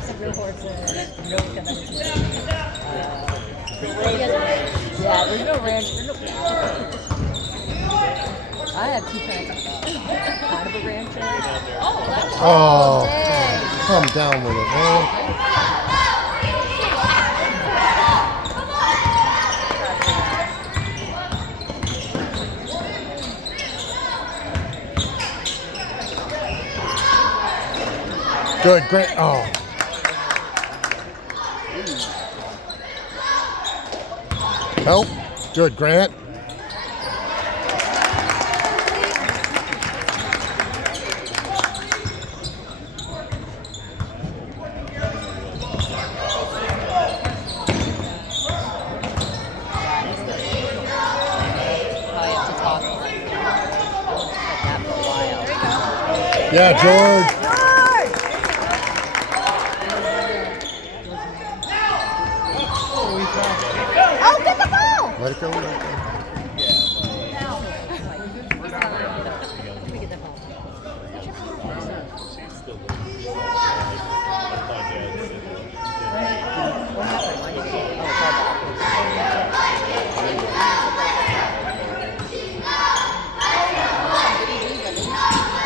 Some real horses, milk and everything. Yeah, there's no ranch. There's no I have two parents kind of a rancher. Oh, that's calm down with it, man. Good, great. Oh. Help. Good, Grant. Yeah, George. Oh, get the ball! Let it go. Let it go.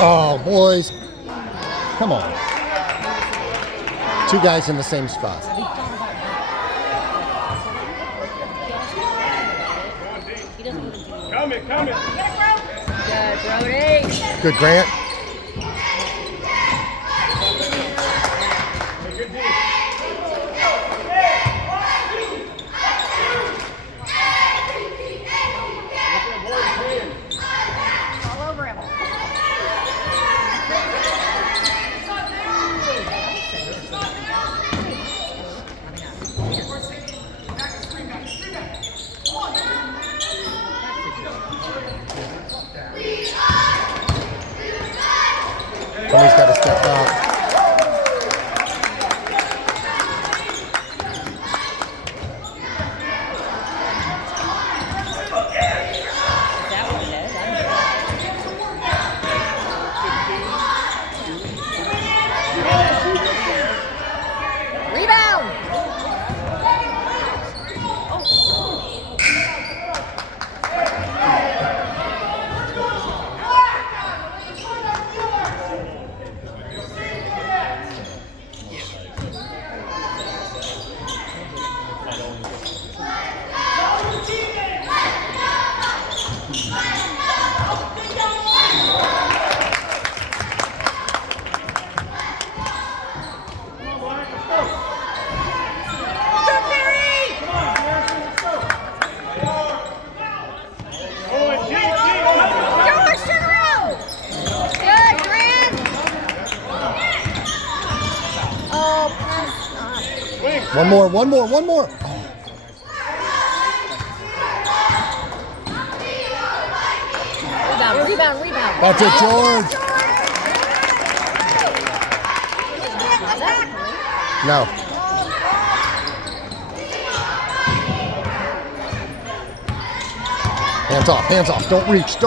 Oh, boys. Come on. Two guys in the same spot. Coming. Good, Brody. Good, Grant. All over him. Somebody's got to step up. Rebound! One more. Rebound. That's it, George. No. Hands off. Don't reach.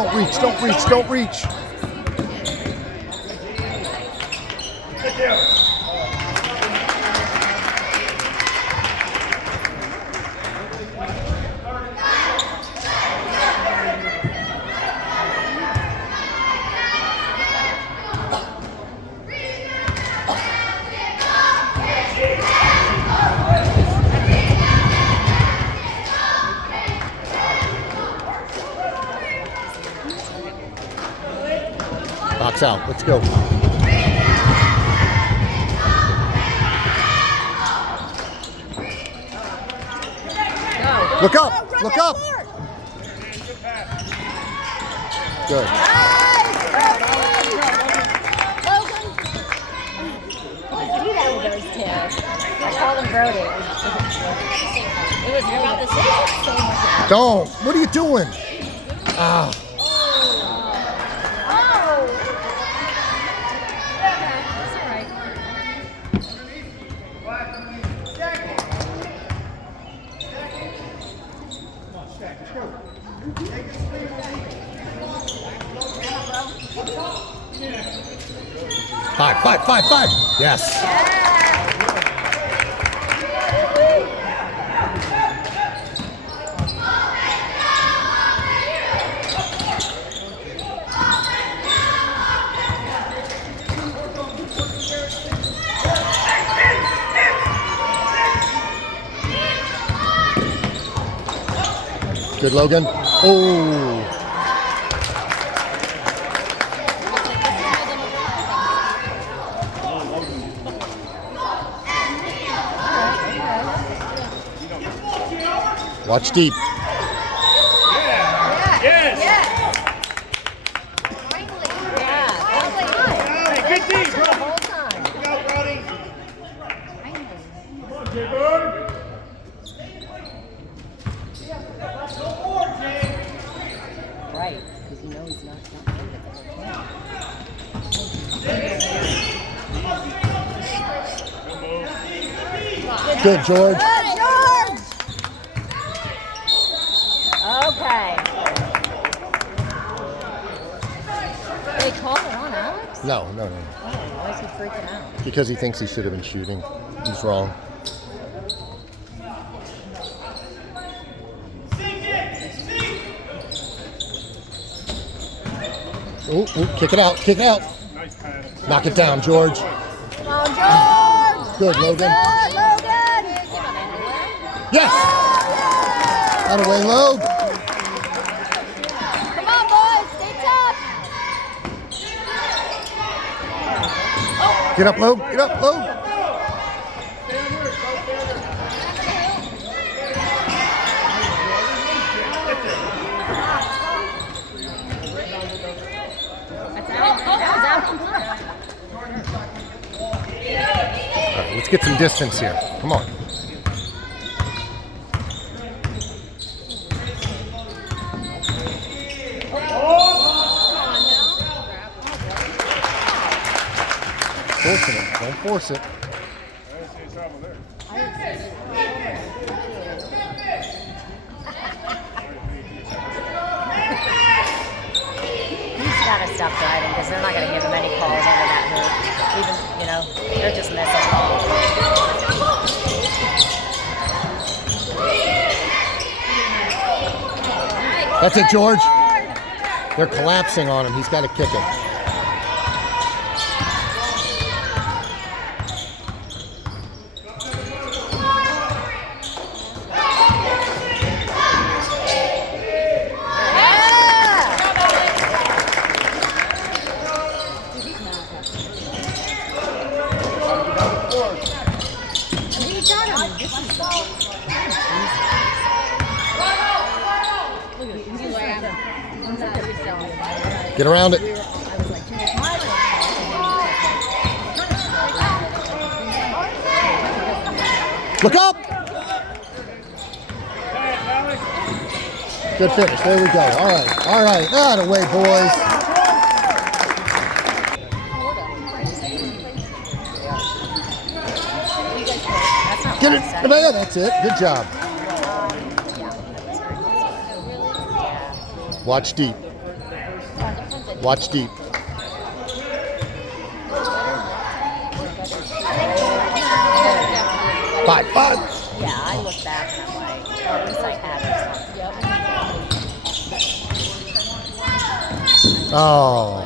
Box out. Let's go. Look up. Good. I called him Brody. It was really the same. Don't. What are you doing? Ah. 5. Yes. Good, Logan. Oh. Watch deep. Good deep, bro. Right, because you know he's not Good, George. Okay. They called it on Alex? No. Oh, why is he freaking out? Because he thinks he should have been shooting. He's wrong. Oh, kick it out. Nice pass. Knock it down, George. Come on, George! Good, Logan. Good, Logan! Yes! Out of way, Logan. Come on, boys, stay tough! Get up, Logan. All right, let's get some distance here. Come on. Forcing it. Don't force it. I didn't see a trouble there. He's got to stop driving because they're not going to give him any calls over that hoop. Even, they're just missing balls. That's it, George. They're collapsing on him. He's got to kick it. Get around it. Look up. Good finish. There we go. All right. Out of the way, boys. Get it. That's it. Good job. Watch deep. Watch deep. Five. Yeah, I look back that way. Or at least I have. Oh.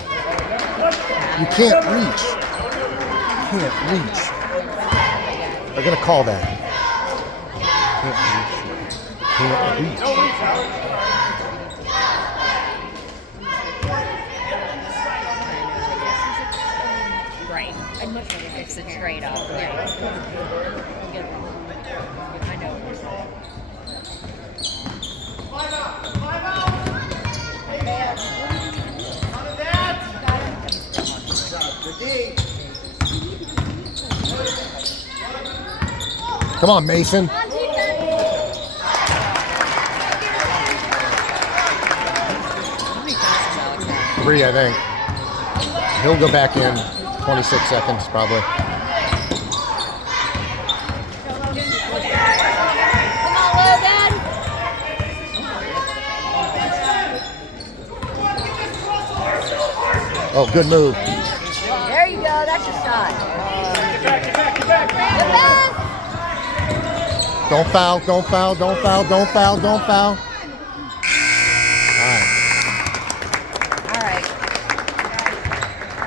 You can't reach. They're going to call that. Can't reach. Right. I'd much rather fix it straight up. Yeah. I know. Come on, Mason. Three, I think. He'll go back in 26 seconds, probably. Oh, good move. There you go. That's your shot. Don't foul, don't foul, don't foul, don't foul, don't foul.